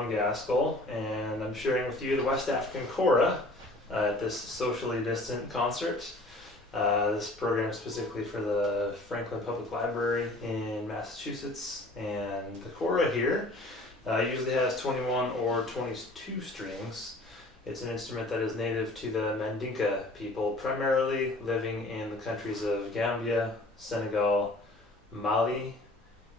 John Gaskell, and I'm sharing with you the West African Kora at this socially distant concert. This program is specifically for the Franklin Public Library in Massachusetts, and the Kora here usually has 21 or 22 strings. It's an instrument that is native to the Mandinka people, primarily living in the countries of Gambia, Senegal, Mali,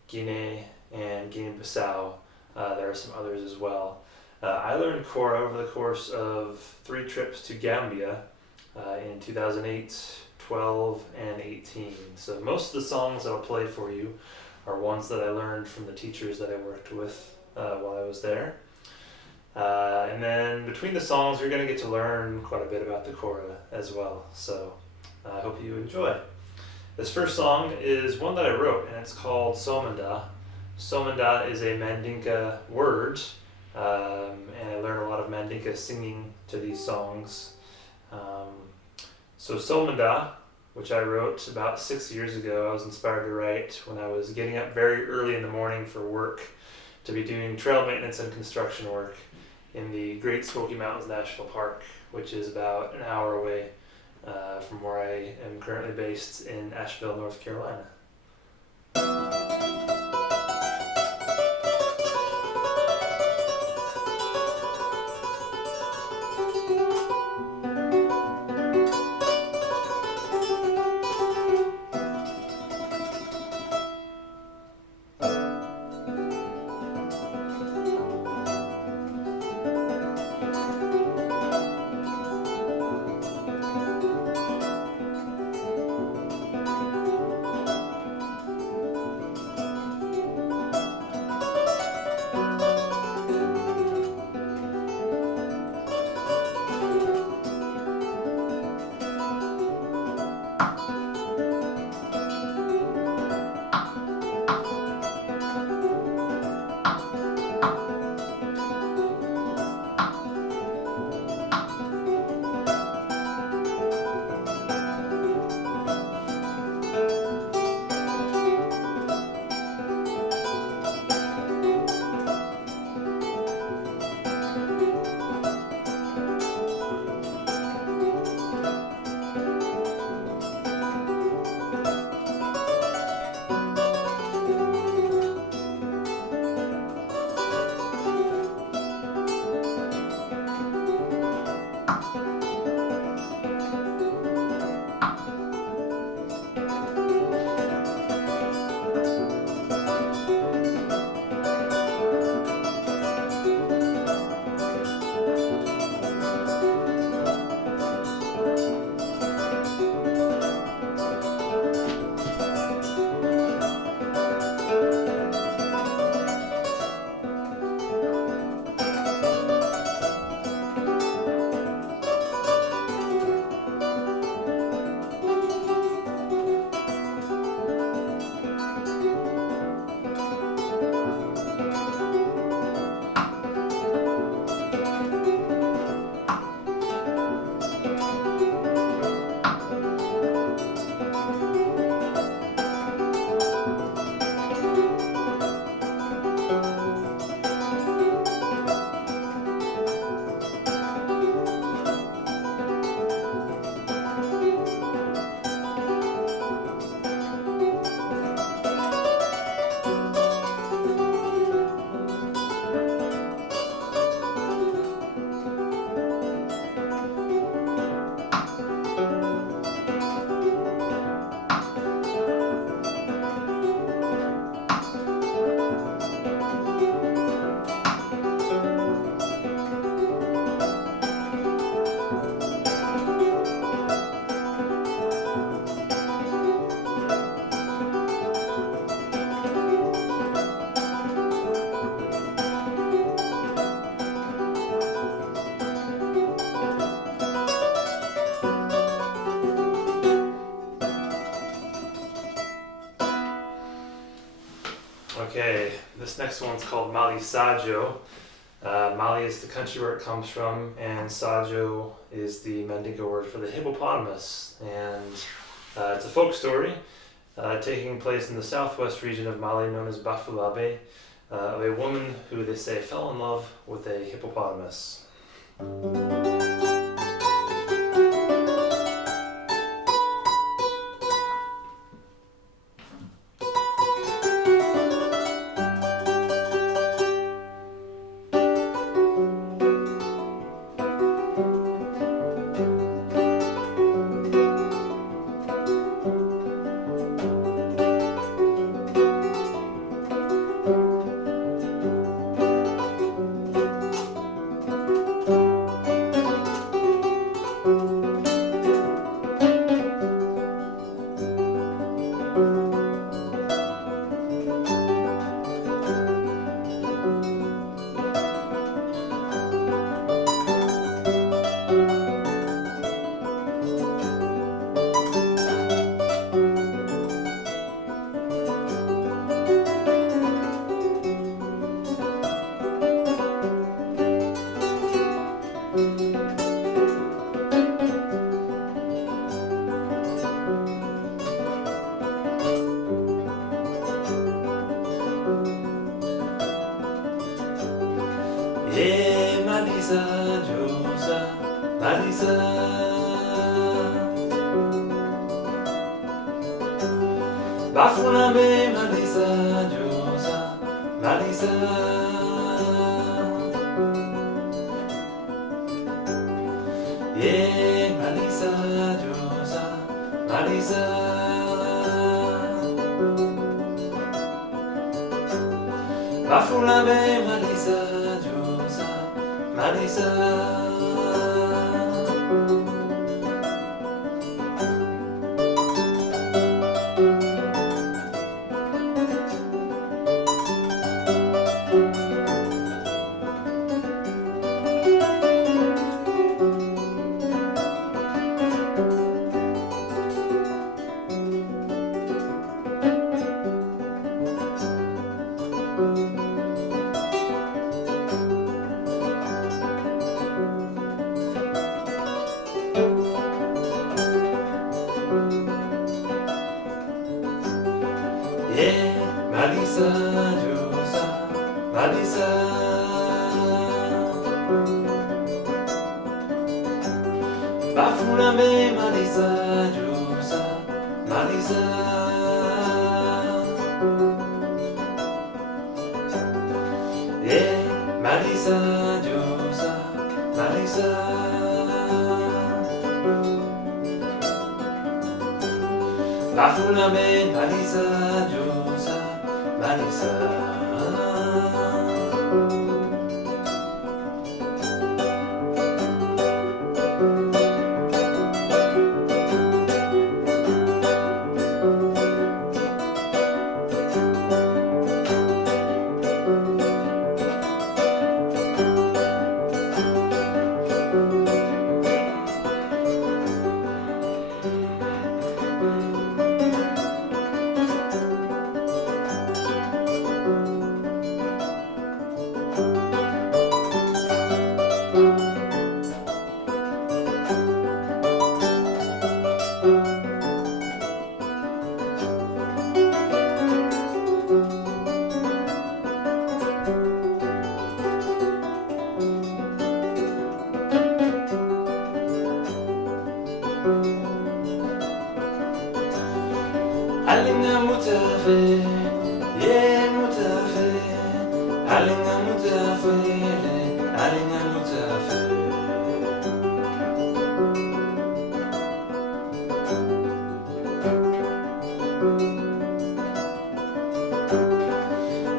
Guinea, and Guinea-Bissau. There are some others as well. I learned Kora over the course of 3 trips to Gambia in 2008, 12, and 18. So most of the songs that I'll play for you are ones that I learned from the teachers that I worked with while I was there. And then between the songs, you're going to get to learn quite a bit about the Kora as well. So I hope you enjoy. This first song is one that I wrote, and it's called Somanda. Somanda is a Mandinka word, and I learned a lot of Mandinka singing to these songs. So Somanda, which I wrote about 6 years ago, I was inspired to write when I was getting up very early in the morning for work to be doing trail maintenance and construction work in the Great Smoky Mountains National Park, which is about an hour away from where I am currently based in Asheville, North Carolina. Okay, this next one's called Malisajo. Mali is the country where it comes from, and Sajo is the Mandinka word for the hippopotamus. And it's a folk story taking place in the southwest region of Mali known as Bafulabe. of a woman who they say fell in love with a hippopotamus. Malisajo, Malisa. Bafuna me Malisajo, Malisa. Malisajo, Malisa. Bafuna me Malisajo, Malisa. Malisajo, Malisa. Bafuna me Malisajo, Malisa. Malisajo, Malisa. Bafuna me Malisajo, Malisa. Alinga mutafe, mutafe. Alinga mutafe, alinga mutafe.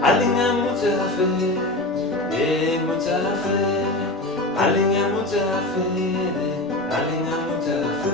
Alinga mutafe, mutafe. Alinga mutafe, alinga mutafe.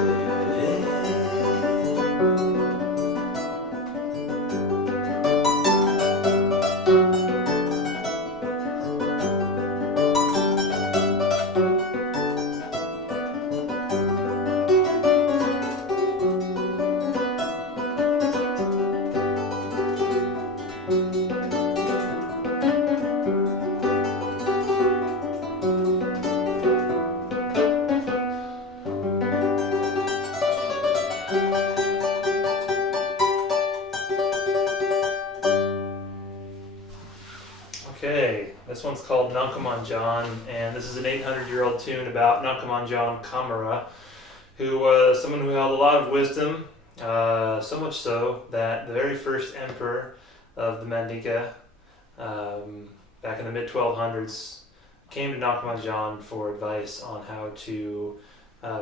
this one's called Nankamanjan, and this is an 800-year-old tune about Nankamanjan Kamara, who was someone who held a lot of wisdom, so much so that the very first emperor of the Mandinka, back in the mid-1200s, came to Nankamanjan for advice on how to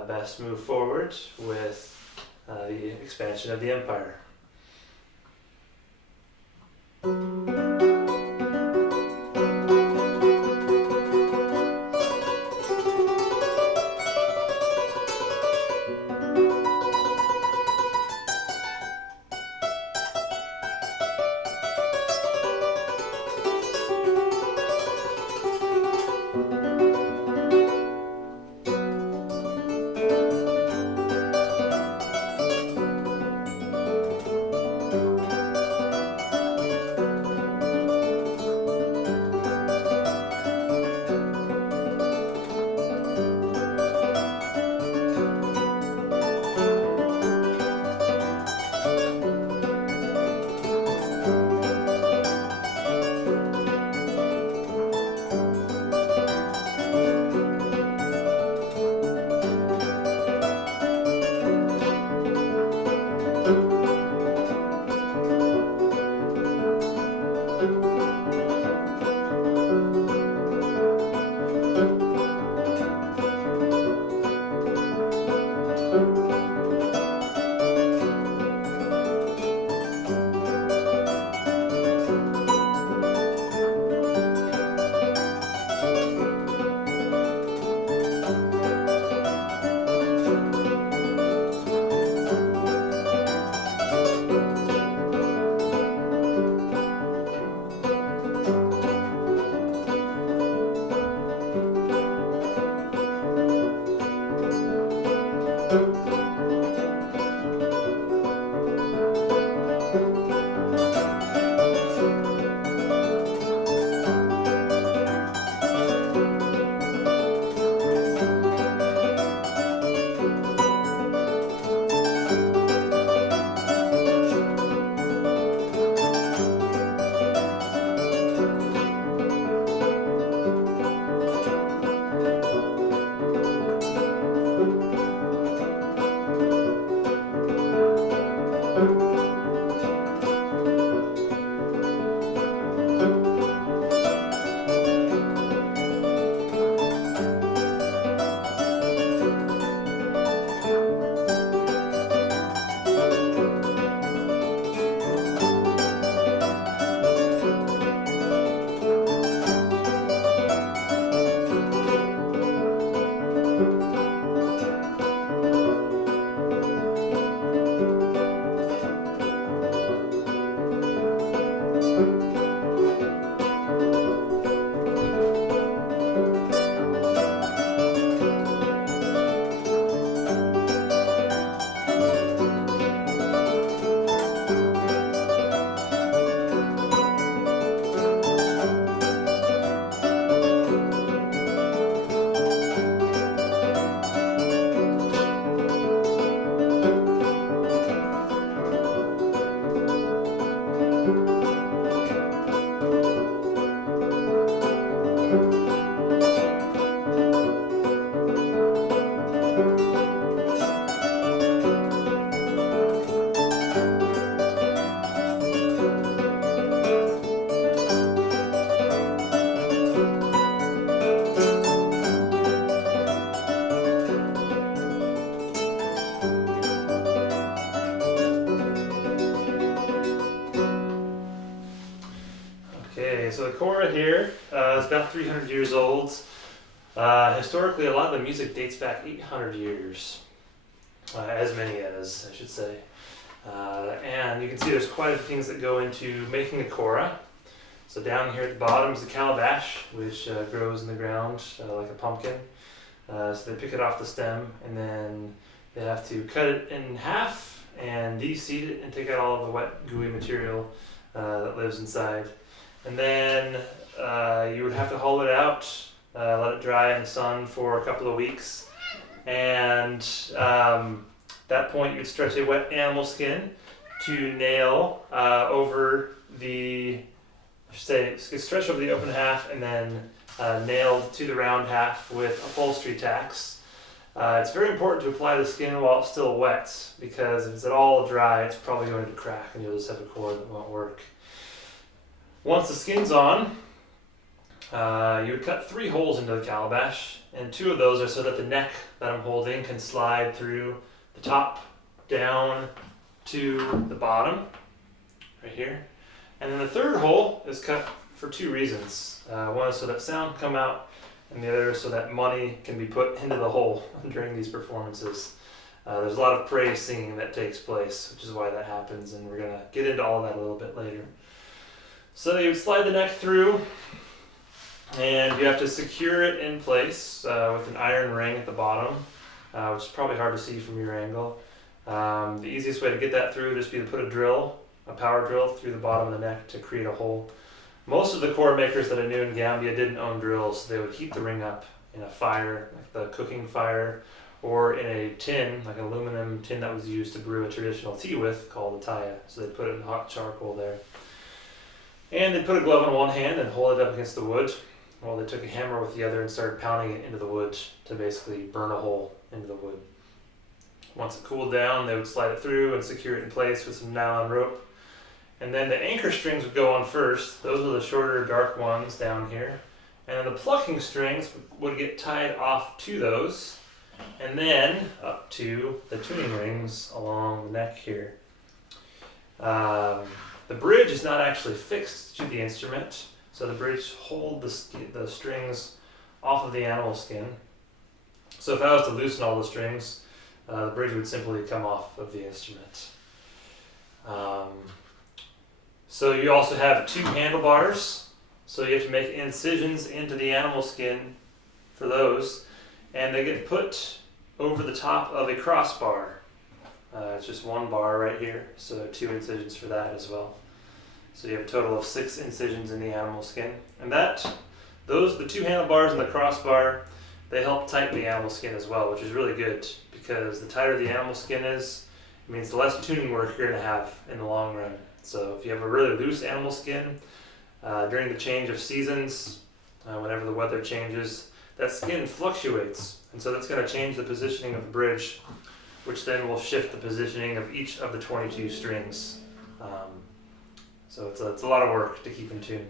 best move forward with the expansion of the empire. So the Kora here is about 300 years old. Historically, a lot of the music dates back 800 years, as many as, I should say. And you can see there's quite a few things that go into making a Kora. So down here at the bottom is the calabash, which grows in the ground like a pumpkin. So they pick it off the stem, and then they have to cut it in half and de-seed it and take out all of the wet, gooey material that lives inside. And then you would have to haul it out, let it dry in the sun for a couple of weeks. And that point you'd stretch a wet animal skin to nail over the gets stretched over the open half and then nailed to the round half with upholstery tacks. It's very important to apply the skin while it's still wet, because if it's at all dry, it's probably going to crack and you'll just have a cord that won't work. Once the skin's on, you would cut 3 holes into the calabash, and 2 of those are so that the neck that I'm holding can slide through the top down to the bottom, right here. And then the 3rd hole is cut for 2 reasons. One is so that sound can come out, and the other is so that money can be put into the hole during these performances. There's a lot of praise singing that takes place, which is why that happens, and we're going to get into all that a little bit later. So you would slide the neck through, and you have to secure it in place with an iron ring at the bottom, which is probably hard to see from your angle. The easiest way to get that through would just be to put a power drill through the bottom of the neck to create a hole. Most of the kora makers that I knew in Gambia didn't own drills. So they would heat the ring up in a fire, like the cooking fire, or in a tin, like an aluminum tin that was used to brew a traditional tea with, called a taya. So they'd put it in hot charcoal there. And they'd put a glove on one hand and hold it up against the wood, while they took a hammer with the other and started pounding it into the wood to basically burn a hole into the wood. Once it cooled down, they would slide it through and secure it in place with some nylon rope. And then the anchor strings would go on first. Those are the shorter, dark ones down here. And then the plucking strings would get tied off to those, and then up to the tuning rings along the neck here. The bridge is not actually fixed to the instrument, so the bridge holds the strings off of the animal skin. So if I was to loosen all the strings, the bridge would simply come off of the instrument. So you also have 2 handlebars, so you have to make incisions into the animal skin for those, and they get put over the top of a crossbar. It's just 1 bar right here, so 2 incisions for that as well. So you have a total of 6 incisions in the animal skin, and the 2 handlebars and the crossbar, they help tighten the animal skin as well, which is really good, because the tighter the animal skin is, it means the less tuning work you're going to have in the long run. So if you have a really loose animal skin, during the change of seasons, whenever the weather changes, that skin fluctuates, and so that's going to change the positioning of the bridge, which then will shift the positioning of each of the 22 strings. So it's a lot of work to keep in tune.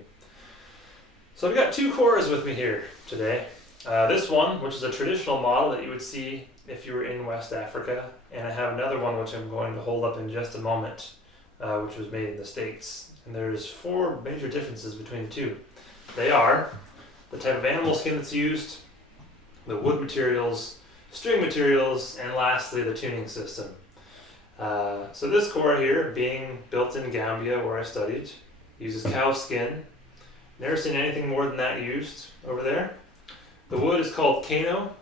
So I've got 2 koras with me here today. This one, which is a traditional model that you would see if you were in West Africa, and I have another one which I'm going to hold up in just a moment, which was made in the States. And there's 4 major differences between the 2. They are the type of animal skin that's used, the wood materials, string materials, and lastly the tuning system. So this kora here, being built in Gambia where I studied, uses cow skin. Never seen anything more than that used over there. The wood is called kano.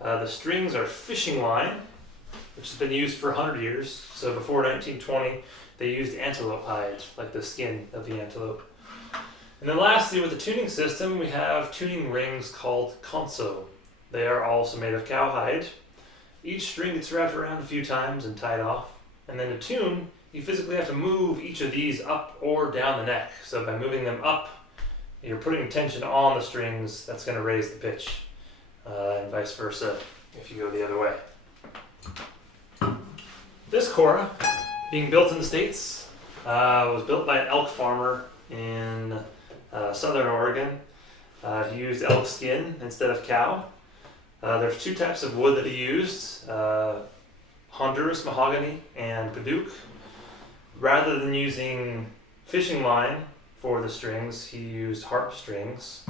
The strings are fishing line, which has been used for 100 years. So before 1920, they used antelope hide, like the skin of the antelope. And then lastly, with the tuning system, we have tuning rings called konso. They are also made of cowhide. Each string gets wrapped around a few times and tied off. And then to tune, you physically have to move each of these up or down the neck. So by moving them up, you're putting tension on the strings. That's going to raise the pitch, and vice versa if you go the other way. This kora, being built in the States, was built by an elk farmer in southern Oregon. He used elk skin instead of cow. There's 2 types of wood that he used, Honduras mahogany and padauk. Rather than using fishing line for the strings, he used harp strings.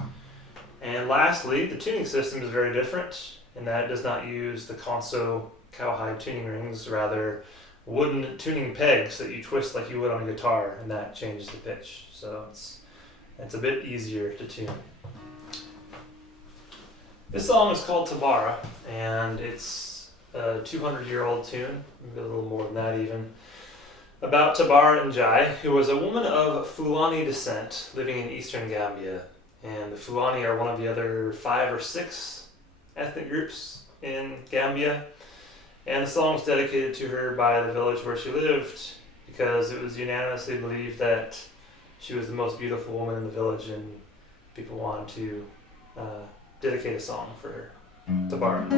And lastly, the tuning system is very different in that it does not use the konso cowhide tuning rings, rather wooden tuning pegs that you twist like you would on a guitar, and that changes the pitch. So it's a bit easier to tune. This song is called Tabara, and it's a 200-year-old tune, maybe a little more than that even, about Tabara Njai, who was a woman of Fulani descent living in eastern Gambia. And the Fulani are one of the other 5 or 6 ethnic groups in Gambia. And the song was dedicated to her by the village where she lived, because it was unanimously believed that she was the most beautiful woman in the village, and people wanted to dedicate a song for her to Bart.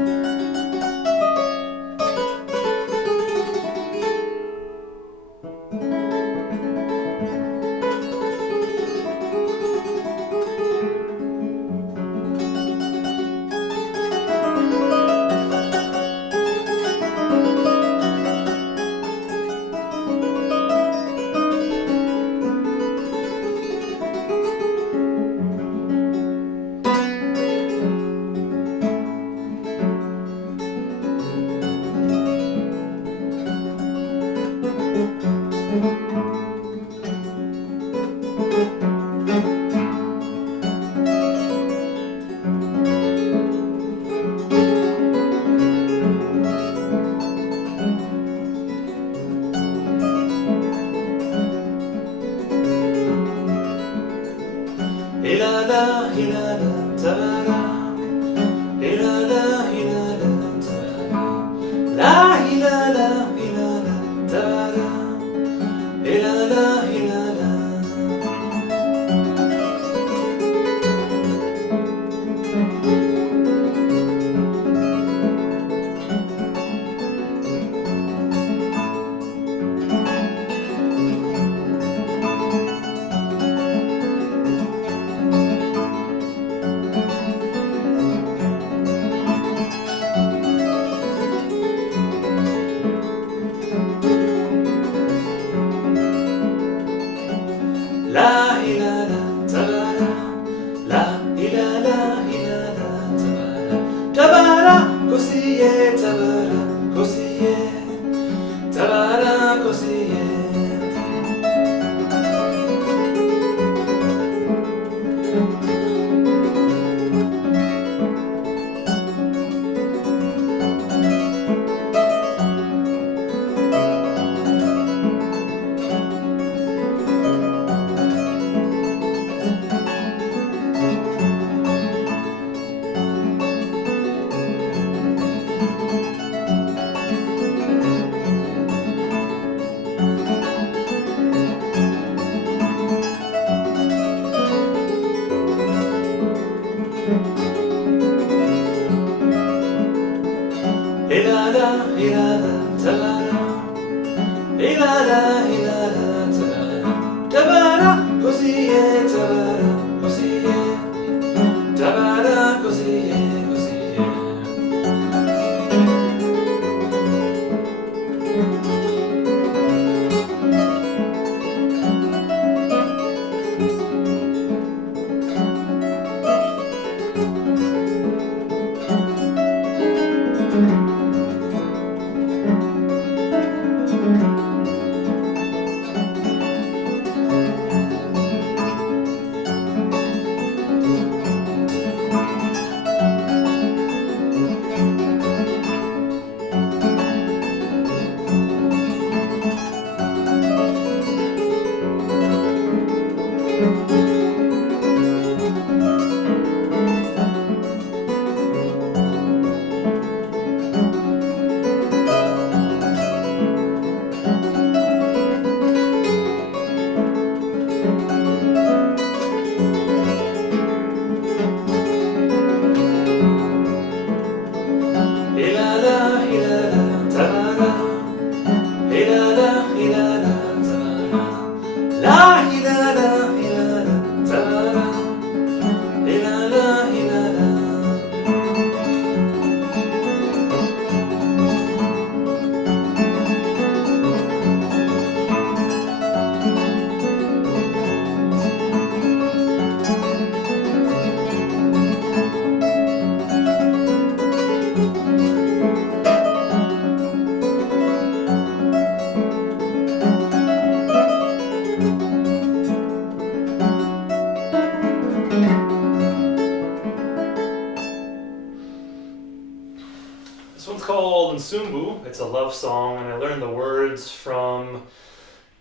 This one's called Sumbu. It's a love song, and I learned the words from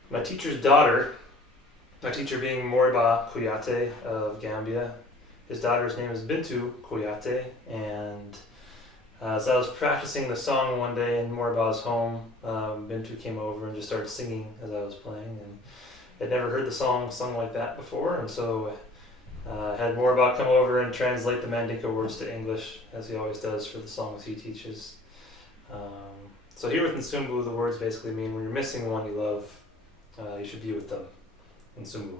my teacher's daughter. My teacher being Moriba Kuyateh of Gambia. His daughter's name is Bintu Kuyateh, and so I was practicing the song one day in Moriba's home. Bintu came over and just started singing as I was playing, and had never heard the song sung like that before, and so had Moriba come over and translate the Mande words to English, as he always does for the songs he teaches. So here with Sumbu, the words basically mean when you're missing one you love, you should be with them in Sumbu.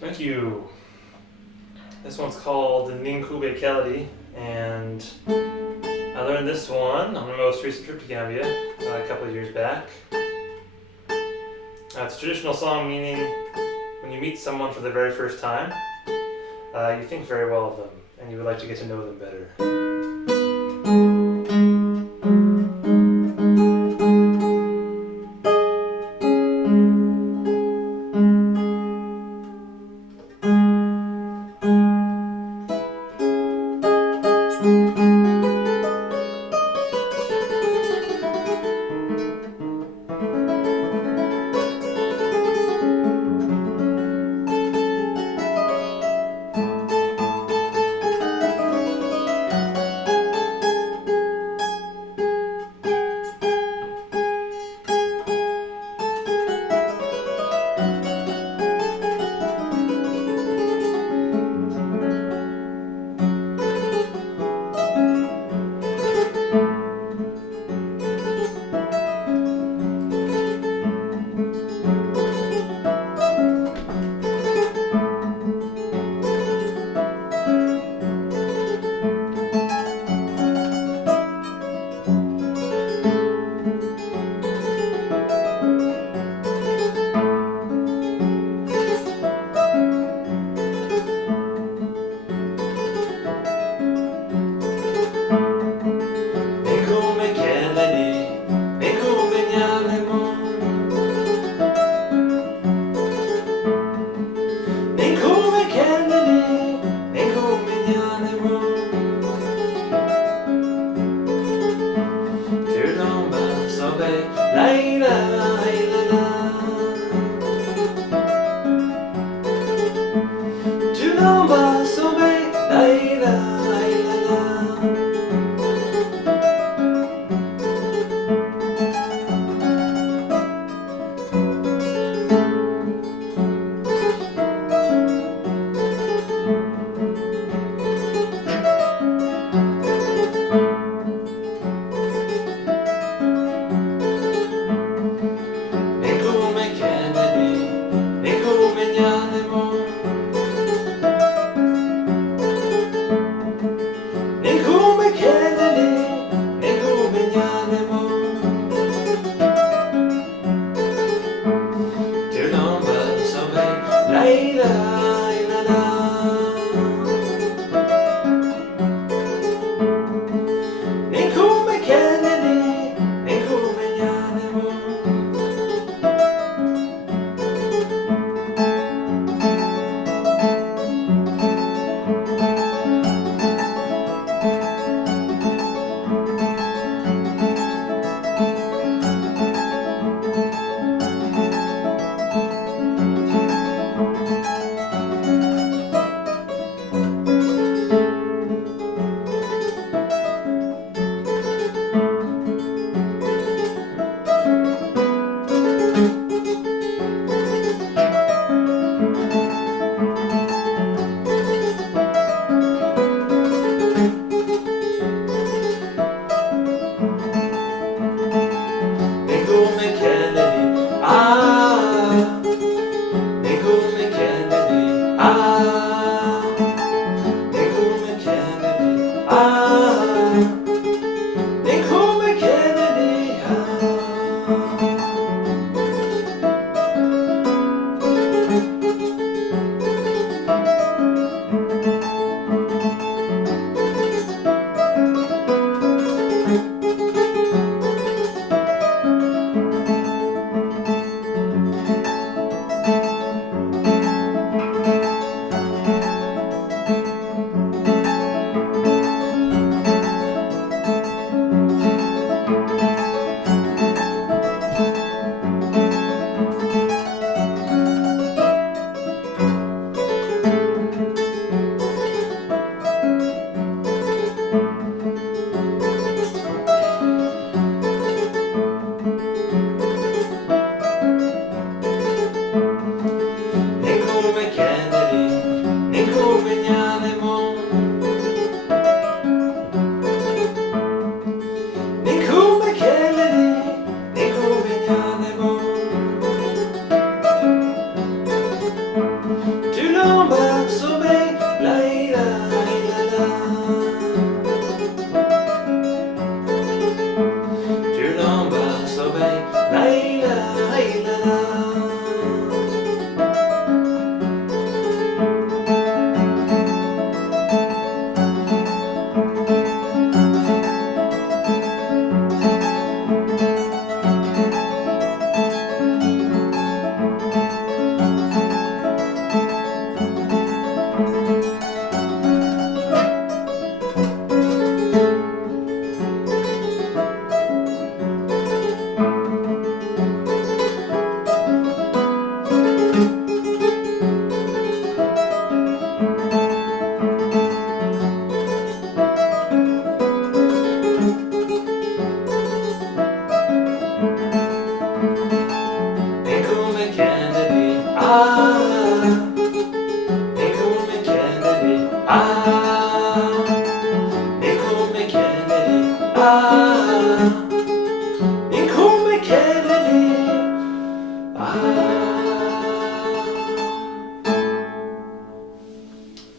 Thank you. This one's called and I learned this one on my most recent trip to Gambia a couple of years back. It's a traditional song meaning when you meet someone for the very first time, you think very well of them and you would like to get to know them better.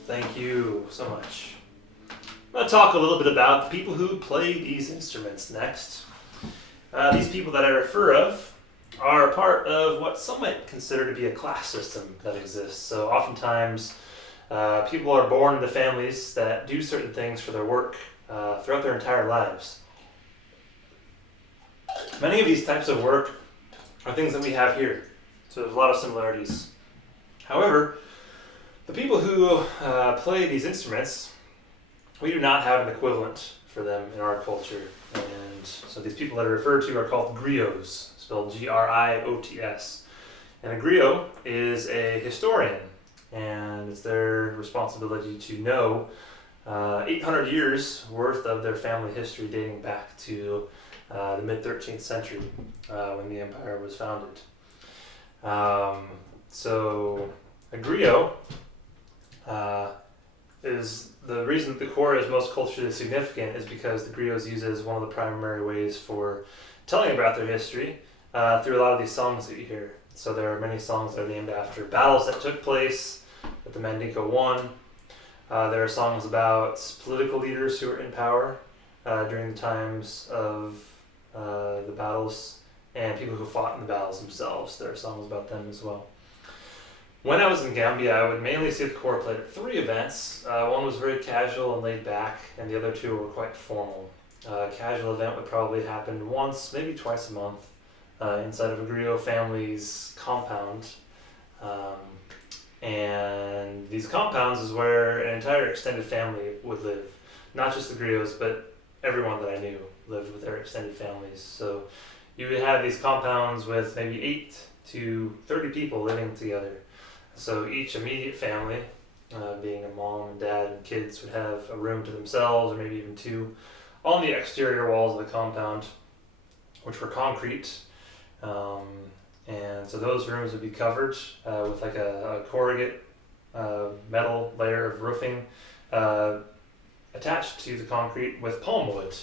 Thank you so much. I'm going to talk a little bit about the people who play these instruments next. These people that I refer of are part of what some might consider to be a class system that exists. So oftentimes people are born into families that do certain things for their work throughout their entire lives. Many of these types of work are things that we have here, so there's a lot of similarities. However, the people who play these instruments, we do not have an equivalent for them in our culture. And so these people that are referred to are called griots. spelled Griots. And a griot is a historian, and it's their responsibility to know 800 years worth of their family history dating back to the mid-13th century when the empire was founded. So a griot is the reason that the Kora is most culturally significant is because the griots use it as one of the primary ways for telling about their history through a lot of these songs that you hear. So there are many songs that are named after battles that took place that the Mandinka won. There are songs about political leaders who were in power during the times of the battles, and people who fought in the battles themselves. There are songs about them as well. When I was in Gambia, I would mainly see the Kora played at 3 events. One was very casual and laid back, and the other 2 were quite formal. A casual event would probably happen once, maybe twice a month, inside of a griot family's compound. And these compounds is where an entire extended family would live. Not just the griots, but everyone that I knew lived with their extended families. So you would have these compounds with maybe 8 to 30 people living together. So each immediate family, being a mom and dad and kids, would have a room to themselves, or maybe even 2, on the exterior walls of the compound, which were concrete. And so those rooms would be covered with like a corrugate metal layer of roofing attached to the concrete with palm wood.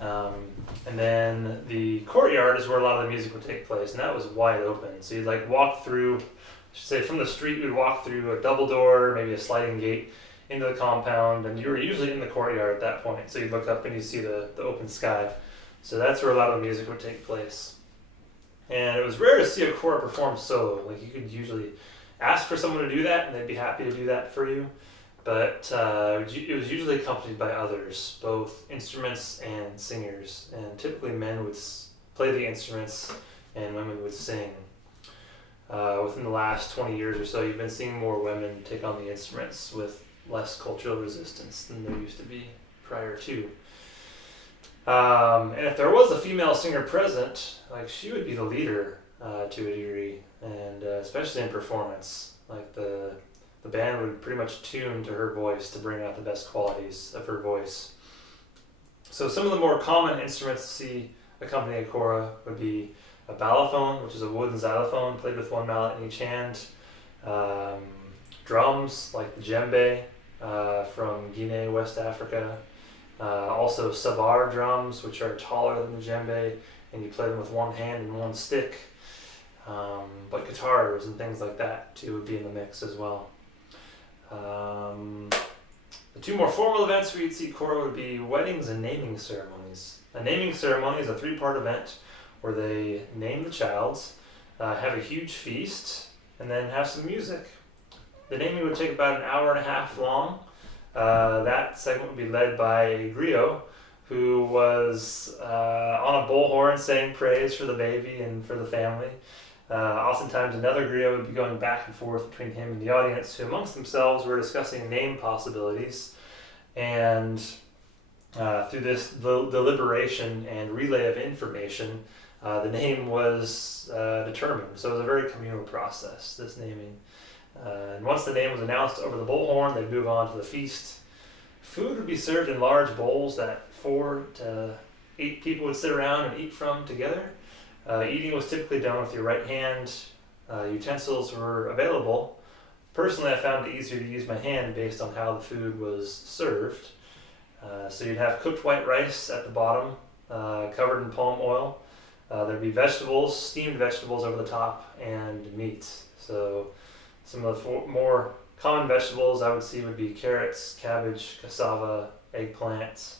And then the courtyard is where a lot of the music would take place, and that was wide open. So you'd like walk through, say from the street, you'd walk through a double door, maybe a sliding gate into the compound, and you were usually in the courtyard at that point. So you'd look up and you see the open sky. So that's where a lot of the music would take place. And it was rare to see a Kora perform solo. Like, you could usually ask for someone to do that, and they'd be happy to do that for you. But it was usually accompanied by others, both instruments and singers. And typically men would play the instruments and women would sing. Within the last 20 years or so, you've been seeing more women take on the instruments with less cultural resistance than there used to be prior to. And if there was a female singer present, like, she would be the leader to a degree, and especially in performance. Like, the band would pretty much tune to her voice to bring out the best qualities of her voice. So some of the more common instruments to see accompany a Kora would be a balafon, which is a wooden xylophone played with 1 mallet in each hand. Drums like the djembe from Guinea, West Africa. Also sabar drums, which are taller than the djembe, and you play them with 1 hand and 1 stick. But guitars and things like that too would be in the mix as well. The 2 more formal events where you'd see Kora would be weddings and naming ceremonies. A naming ceremony is a 3-part event where they name the child, have a huge feast, and then have some music. The naming would take about an hour and a half long. That segment would be led by a griot who was on a bullhorn saying praise for the baby and for the family. Oftentimes another griot would be going back and forth between him and the audience, who amongst themselves were discussing name possibilities. And through this deliberation and relay of information, the name was determined. So it was a very communal process, this naming. And once the name was announced over the bullhorn, they'd move on to the feast. Food would be served in large bowls that 4 to 8 people would sit around and eat from together. Eating was typically done with your right hand. Utensils were available. Personally, I found it easier to use my hand based on how the food was served. So you'd have cooked white rice at the bottom, covered in palm oil. There'd be vegetables, steamed vegetables over the top, and meat. So some of the more common vegetables I would see would be carrots, cabbage, cassava, eggplant,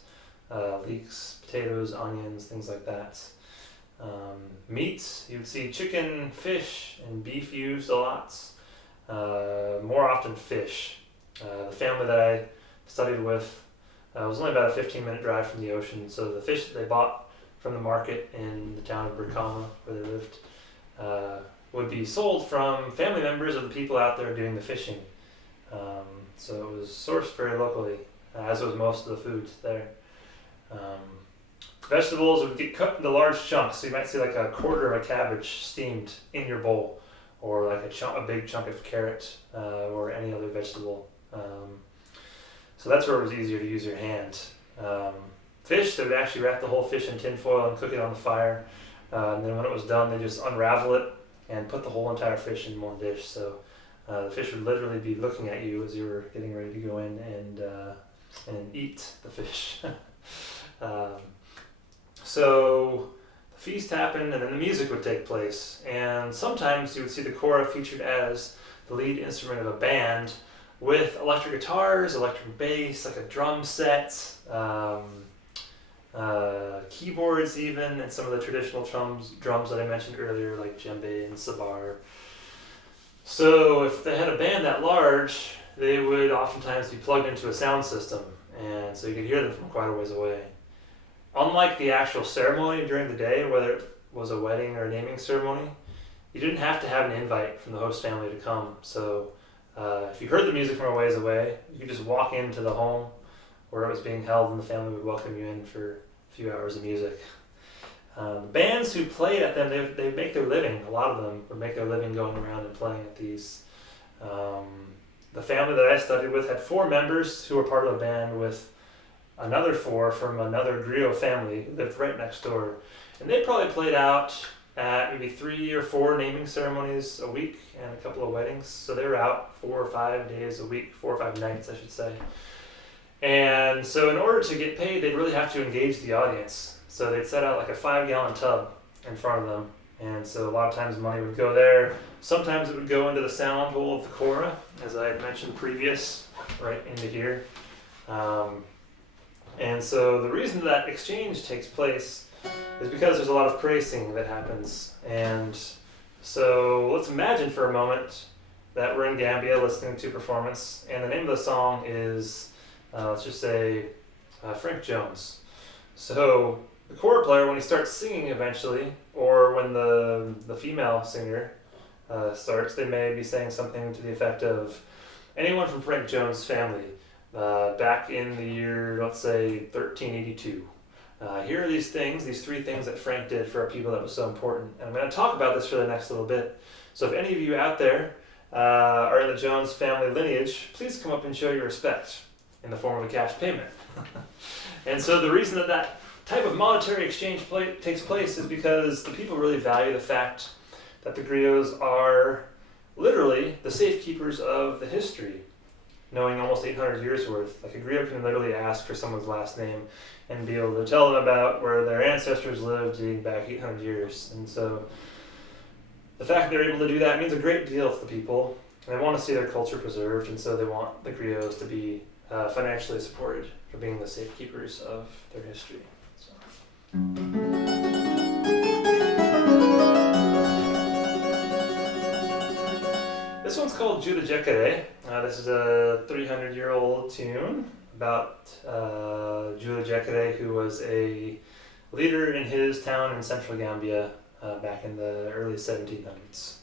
leeks, potatoes, onions, things like that. Meats, you would see chicken, fish, and beef used a lot. More often fish. The family that I studied with was only about a 15-minute drive from the ocean, so the fish that they bought from the market in the town of Brikama, where they lived, would be sold from family members of the people out there doing the fishing. So it was sourced very locally, as was most of the food there. Vegetables would get cut into large chunks, so you might see like a quarter of a cabbage steamed in your bowl, or like a big chunk of carrot, or any other vegetable. So that's where it was easier to use your hand. Fish, they would actually wrap the whole fish in tin foil and cook it on the fire. And then when it was done, they just unravel it and put the whole entire fish in one dish. So the fish would literally be looking at you as you were getting ready to go in and eat the fish. So the feast happened, and then the music would take place. And sometimes you would see the kora featured as the lead instrument of a band with electric guitars, electric bass, like a drum set, keyboards even, and some of the traditional drums that I mentioned earlier, like djembe and sabar. So if they had a band that large, they would oftentimes be plugged into a sound system, and so you could hear them from quite a ways away. Unlike the actual ceremony during the day, whether it was a wedding or a naming ceremony, you didn't have to have an invite from the host family to come. So if you heard the music from a ways away, you could just walk into the home where it was being held, and the family would welcome you in for a few hours of music. The bands who played at them, they make their living. A lot of them would make their living going around and playing at these. The family that I studied with had 4 members who were part of a band, with another 4 from another Griot family who lived right next door. And they probably played out at maybe 3 or 4 naming ceremonies a week and a couple of weddings. So they were out 4 or 5 days a week, 4 or 5 nights, I should say. And so in order to get paid, they'd really have to engage the audience. So they'd set out like a 5-gallon tub in front of them. And so a lot of times money would go there. Sometimes it would go into the sound hole of the kora, as I had mentioned previous, right into here. And so the reason that exchange takes place is because there's a lot of praise singing that happens. And so let's imagine for a moment that we're in Gambia listening to a performance, and the name of the song is, let's just say, Frank Jones. So the kora player, when he starts singing eventually, or when the female singer starts, they may be saying something to the effect of, anyone from Frank Jones' family, back in the year, let's say, 1382. Here are these 3 things that Frank did for our people that was so important. And I'm going to talk about this for the next little bit. So if any of you out there are in the Jones family lineage, please come up and show your respect in the form of a cash payment. And so the reason that type of monetary exchange takes place is because the people really value the fact that the Griots are literally the safekeepers of the history, knowing almost 800 years worth. Like a Griot can literally ask for someone's last name and be able to tell them about where their ancestors lived dating back 800 years. And so the fact that they're able to do that means a great deal to the people. And they want to see their culture preserved, and so they want the Griots to be financially supported for being the safekeepers of their history. So. This one's called Judah Jekyll. This is a 300-year-old tune about Judah Jekyll, who was a leader in his town in central Gambia back in the early 1700s.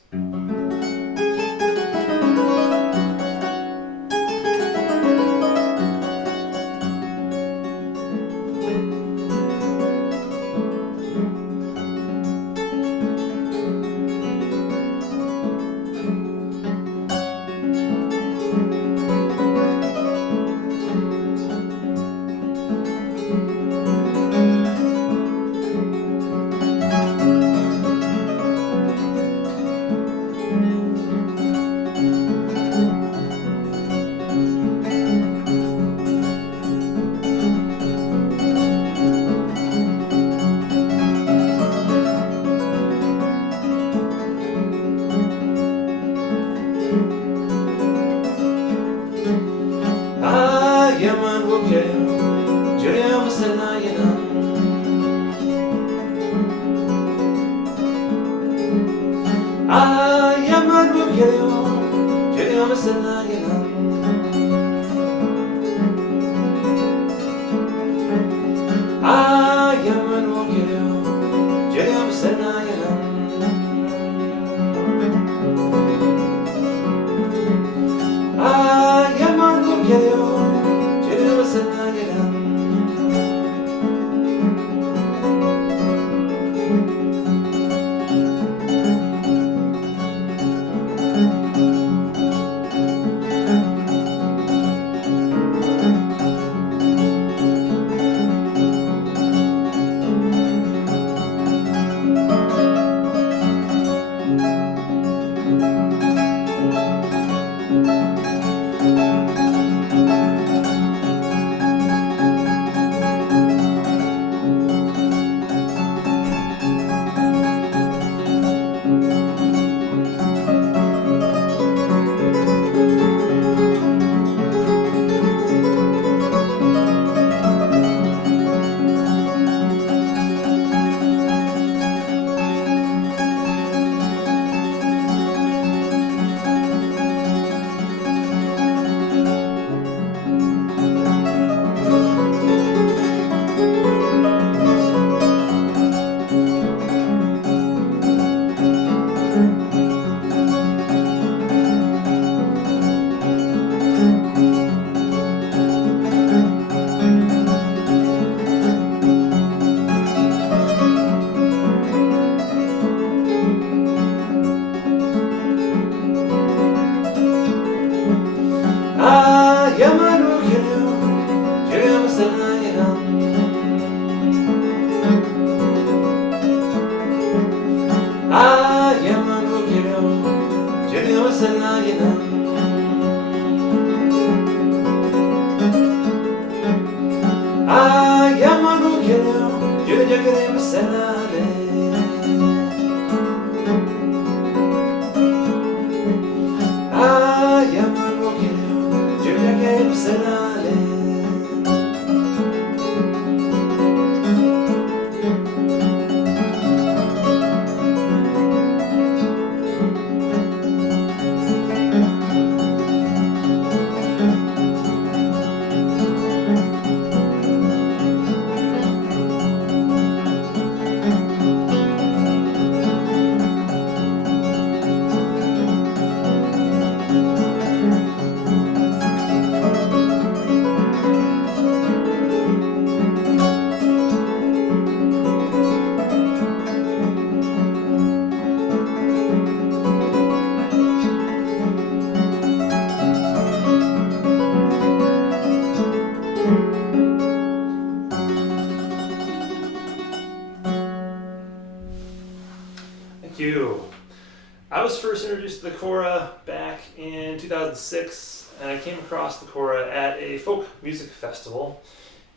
I was first introduced to the Kora back in 2006, and I came across the Kora at a folk music festival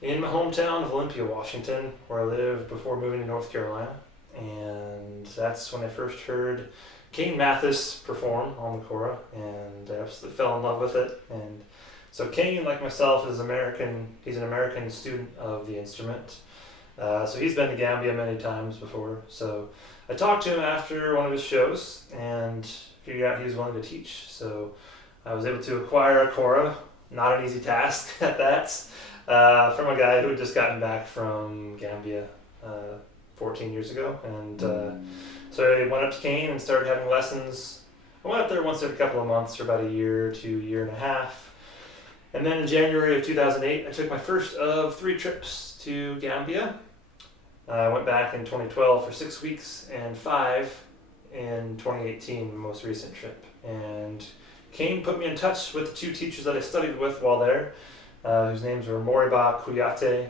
in my hometown of Olympia, Washington, where I lived before moving to North Carolina. And that's when I first heard Kane Mathis perform on the Kora, and I absolutely fell in love with it. And so Kane, like myself, is American. He's an American student of the instrument. So he's been to Gambia many times before. So I talked to him after one of his shows and figured out he was willing to teach. So I was able to acquire a Kora, not an easy task at that, from a guy who had just gotten back from Gambia 14 years ago. And so I went up to Kane and started having lessons. I went up there once every couple of months for about a year to year and a half. And then in January of 2008, I took my first of 3 trips to Gambia. I went back in 2012 for 6 weeks and 5 in 2018, the most recent trip. And Kane put me in touch with the 2 teachers that I studied with while there, whose names were Moriba, Kuyateh,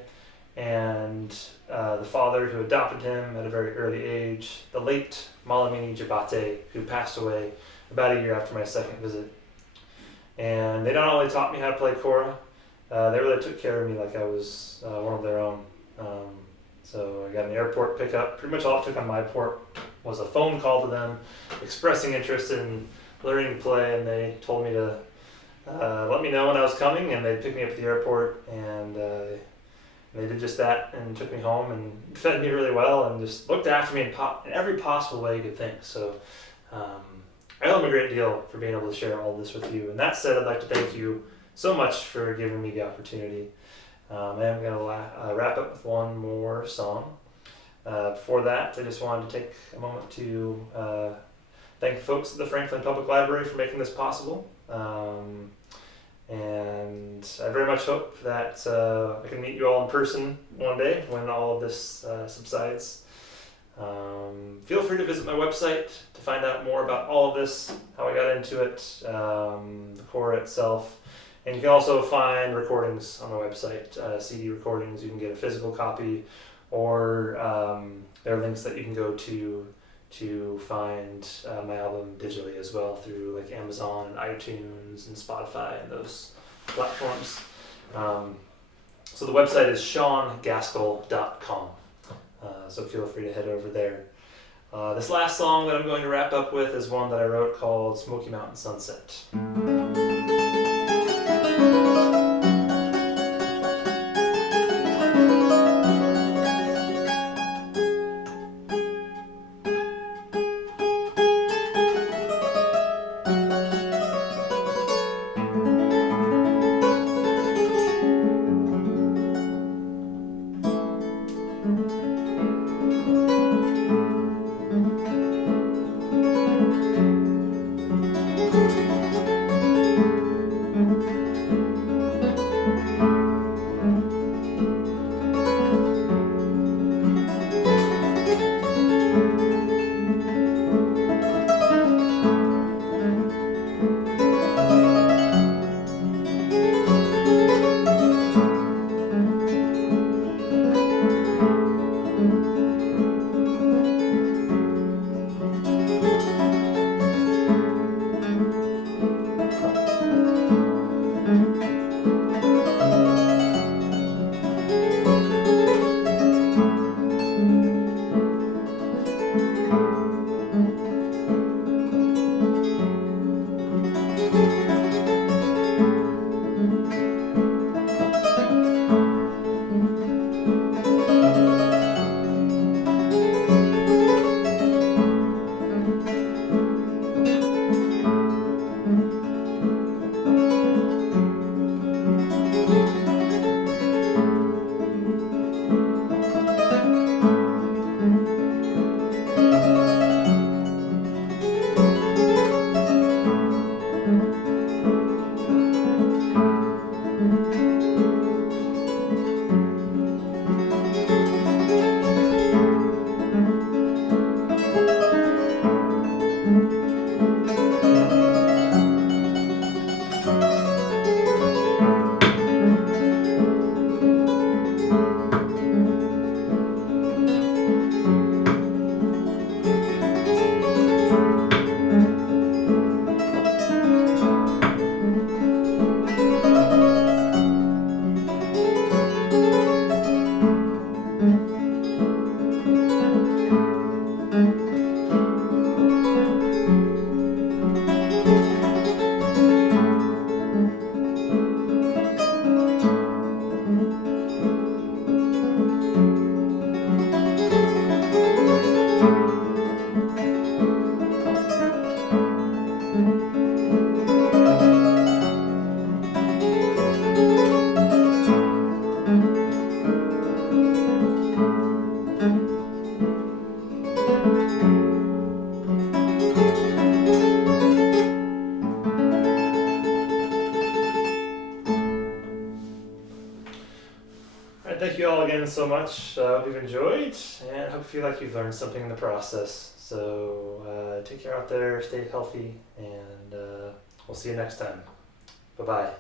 and the father who adopted him at a very early age, the late Malamini Jobarteh, who passed away about a year after my second visit. And they not only taught me how to play Kora, they really took care of me like I was one of their own. So I got an airport pickup. Pretty much all it took on my part was a phone call to them expressing interest in learning to play, and they told me to let me know when I was coming, and they'd pick me up at the airport, and they did just that and took me home and fed me really well and just looked after me in every possible way you could think. So I owe them a great deal for being able to share all this with you. And that said, I'd like to thank you so much for giving me the opportunity. And I'm going to wrap up with one more song. Before that, I just wanted to take a moment to thank the folks at the Franklin Public Library for making this possible. And I very much hope that I can meet you all in person one day when all of this subsides. Feel free to visit my website to find out more about all of this, how I got into it, the Kora itself. And you can also find recordings on my website, CD recordings. You can get a physical copy, or there are links that you can go to find my album digitally as well through like Amazon and iTunes and Spotify and those platforms. So the website is SeanGaskell.com. So feel free to head over there. This last song that I'm going to wrap up with is one that I wrote called Smoky Mountain Sunset. Alright, thank you all again so much. Hope you've enjoyed, and hope you feel like you've learned something in the process. So take care out there, stay healthy, and we'll see you next time. Bye-bye.